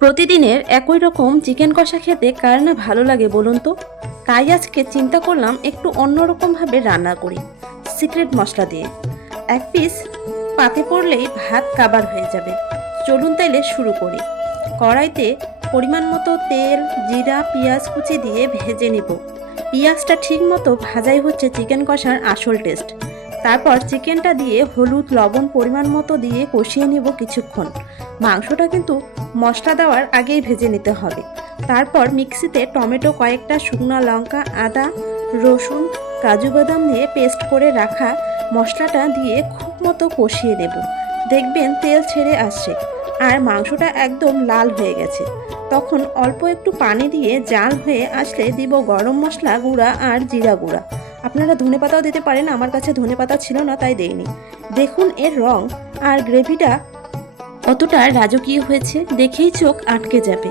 প্রতিদিনের একই রকম চিকেন কষা খেতে কার না ভালো লাগে বলুন তো। তাই আজকে চিন্তা করলাম একটু অন্যরকমভাবে রান্না করি, সিক্রেট মশলা দিয়ে। এক পিস পাতে পড়লেই ভাত কাবার হয়ে যাবে। চলুন তাইলে শুরু করি। কড়াইতে পরিমাণ মতো তেল, জিরা, পেঁয়াজ কুচি দিয়ে ভেজে নেব। পেঁয়াজটা ঠিক মতো ভাজাই হচ্ছে চিকেন কষার আসল টেস্ট। তারপর চিকেনটা দিয়ে হলুদ, লবণ পরিমাণ মতো দিয়ে কষিয়ে নেব কিছুক্ষণ। মাংসটা কিন্তু মশলা দেওয়ার আগেই ভেজে নিতে হবে। তারপর মিক্সিতে টমেটো, কয়েকটা শুকনো লঙ্কা, আদা, রসুন, কাজু বাদাম দিয়ে পেস্ট করে রাখা মশলাটা দিয়ে খুব মতো কষিয়ে নেব। দেখবেন তেল ছেড়ে আসছে আর মাংসটা একদম লাল হয়ে গেছে। তখন অল্প একটু পানি দিয়ে জাল হয়ে আসলে দিব গরম মশলা গুঁড়া আর জিরা গুঁড়া। আপনারা ধনেপাতাও দিতে পারেন, আমার কাছে ধনেপাতা ছিল না তাই দেইনি। দেখুন এর রং আর গ্রেভিটা কতটা রাজকীয় হয়েছে, দেখেই চোখ আটকে যাবে।